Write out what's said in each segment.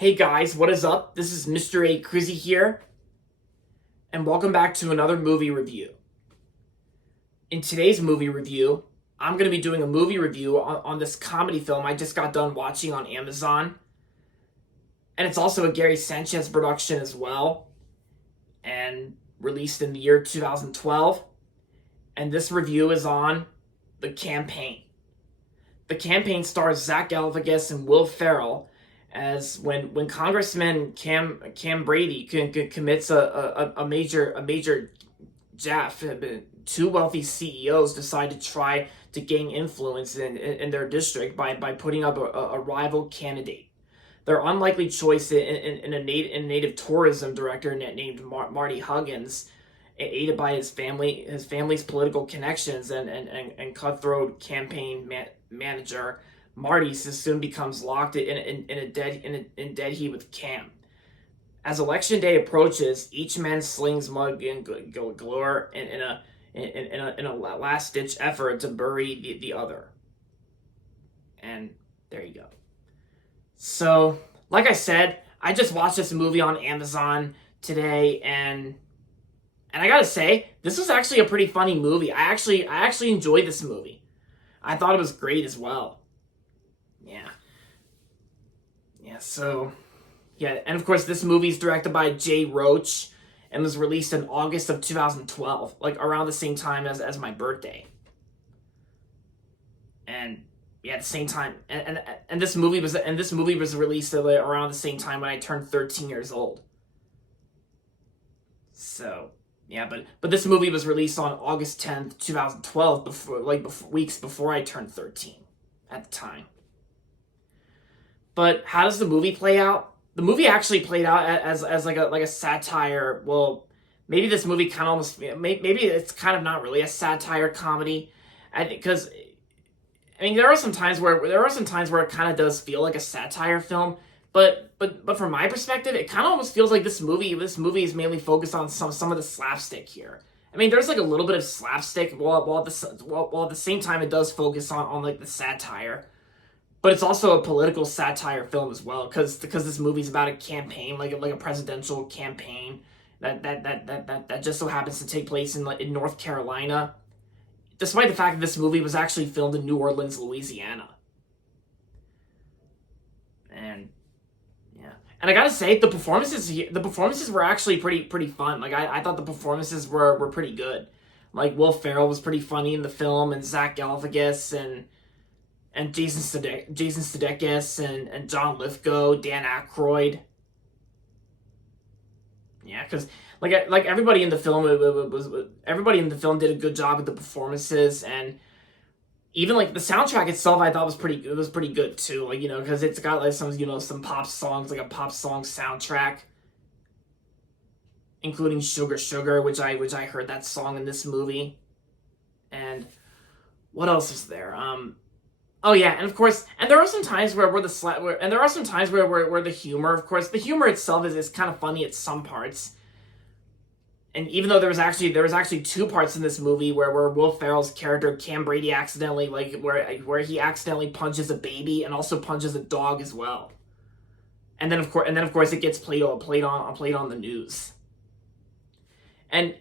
Hey guys, what is up? This is Mr. A. Crizzy here, and welcome back to another movie review. In today's movie review, I'm going to be doing a movie review on this comedy film I just got done watching on Amazon. And it's also a Gary Sanchez production as well, and released in the year 2012. And this review is on The Campaign. The Campaign stars Zach Galifianakis and Will Ferrell, as when Congressman Cam Brady commits a major gaffe. Two wealthy CEOs decide to try to gain influence in their district by putting up a rival candidate. Their unlikely choice in a native tourism director named Marty Huggins, aided by his family's political connections and cutthroat campaign manager Marty, soon becomes locked in dead heat with Cam. As election day approaches, each man slings mud and galore in a last ditch effort to bury the other. And there you go. So, like I said, I just watched this movie on Amazon today, and I gotta say, this was actually a pretty funny movie. I actually enjoyed this movie. I thought it was great as well. And of course, this movie is directed by Jay Roach and was released in August of 2012, like around the same time as my birthday. And yeah, at the same time, and this movie was released around the same time when I turned 13 years old. So yeah, but this movie was released on August 10th, 2012, weeks before I turned 13 at the time. But how does the movie play out? The movie actually played out as like a satire. Well, maybe this movie kind of almost, maybe it's kind of not really a satire comedy. I think because there are some times where it kind of does feel like a satire film. But from my perspective, it kind of almost feels like this movie is mainly focused on some of the slapstick here. There's like a little bit of slapstick while at the same time it does focus on like the satire. But it's also a political satire film as well, because this movie's about a campaign, like a presidential campaign that just so happens to take place in North Carolina, despite the fact that this movie was actually filmed in New Orleans, Louisiana. And yeah, and I gotta say, the performances were actually pretty fun. Like I thought the performances were pretty good. Like Will Ferrell was pretty funny in the film, and Zach Galifianakis and Jason Sudeikis and John Lithgow, Dan Aykroyd. Yeah, because like everybody in the film did a good job with the performances, and even like the soundtrack itself, I thought was pretty good too. Like, because it's got like some pop songs, like a pop song soundtrack, including Sugar Sugar, which I heard that song in this movie. And what else is there? Oh yeah, and of course, and there are some times where the humor, of course, the humor itself is kind of funny at some parts. And even though there was actually two parts in this movie where Will Ferrell's character Cam Brady accidentally where he accidentally punches a baby and also punches a dog as well. And then of course it gets played on the news. And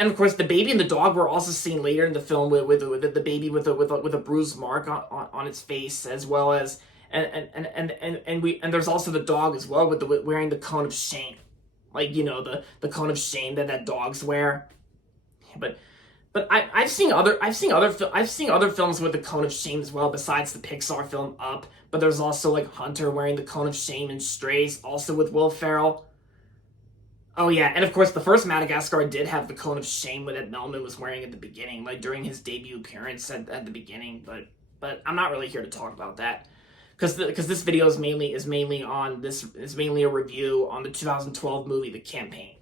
of course, the baby and the dog were also seen later in the film with the baby with a bruised mark on its face, as well as and there's also the dog as well with wearing the cone of shame, like the cone of shame that dogs wear. But I've seen other films with the cone of shame as well, besides the Pixar film Up. But there's also like Hunter wearing the cone of shame in Strays, also with Will Ferrell. Oh yeah, and of course the first Madagascar did have the cone of shame that Melman was wearing at the beginning, like during his debut appearance at the beginning. But I'm not really here to talk about that, because this video is mainly a review on the 2012 movie The Campaign.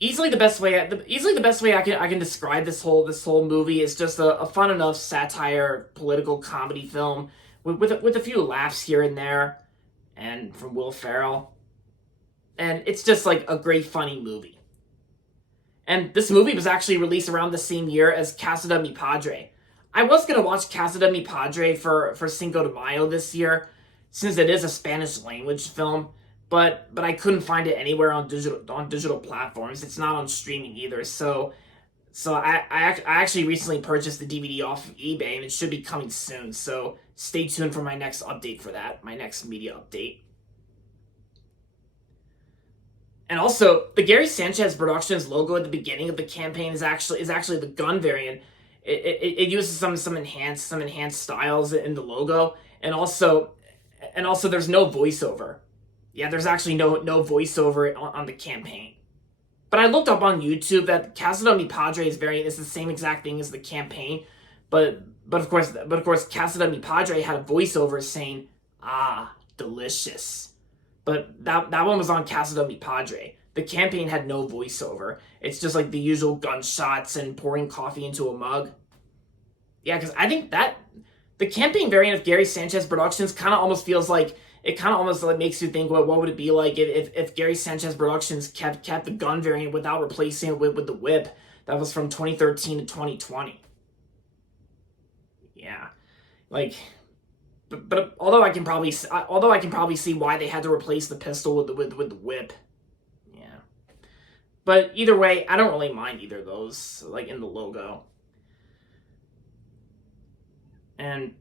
Easily the best way I can describe this whole movie is just a fun enough satire political comedy film with a few laughs here and there, and from Will Ferrell. And it's just like a great funny movie. And this movie was actually released around the same year as Casa de Mi Padre. I was going to watch Casa de Mi Padre for Cinco de Mayo this year, since it is a Spanish language film, but I couldn't find it anywhere on digital platforms. It's not on streaming either. So I actually recently purchased the DVD off of eBay, and it should be coming soon. So stay tuned for my next update for that, my next media update. And also, the Gary Sanchez Productions logo at the beginning of the campaign is actually the gun variant. It uses some enhanced styles in the logo, and also there's no voiceover. Yeah, there's actually no voiceover on the campaign. But I looked up on YouTube that Casa de Mi Padre's variant is the same exact thing as the campaign, but of course Casa de Mi Padre had a voiceover saying "Ah, delicious." But that one was on Casa de Mi Padre. The campaign had no voiceover. It's just like the usual gunshots and pouring coffee into a mug. Yeah, because I think that the campaign variant of Gary Sanchez Productions kind of almost feels like it kind of almost like makes you think, well, what would it be like if Gary Sanchez Productions kept the gun variant without replacing it with the whip that was from 2013 to 2020. Yeah, like. But although I can probably see why they had to replace the pistol with the whip, yeah. But either way, I don't really mind either of those, like in the logo. And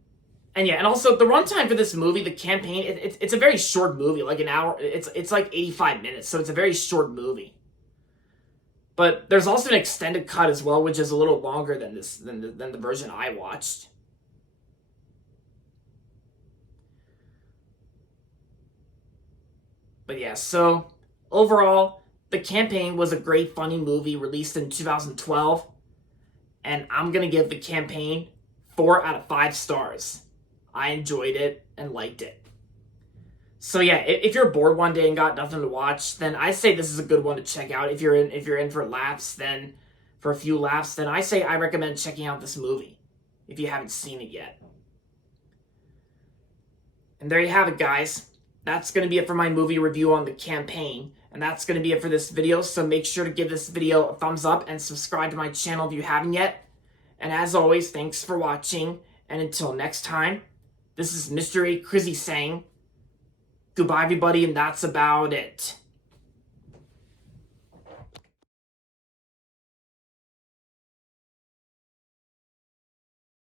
yeah, and also the runtime for this movie, the campaign, it's a very short movie, like an hour. It's like 85 minutes, so it's a very short movie. But there's also an extended cut as well, which is a little longer than the version I watched. But yeah, so overall, the campaign was a great, funny movie released in 2012, and I'm gonna give the campaign 4 out of 5 stars. I enjoyed it and liked it. So yeah, if you're bored one day and got nothing to watch, then I say this is a good one to check out. If you're in for laughs, then for a few laughs, then I recommend checking out this movie if you haven't seen it yet. And there you have it, guys. That's going to be it for my movie review on the campaign. And that's going to be it for this video. So make sure to give this video a thumbs up and subscribe to my channel if you haven't yet. And as always, thanks for watching. And until next time, this is Mr. A. Crizzy saying goodbye, everybody, and that's about it.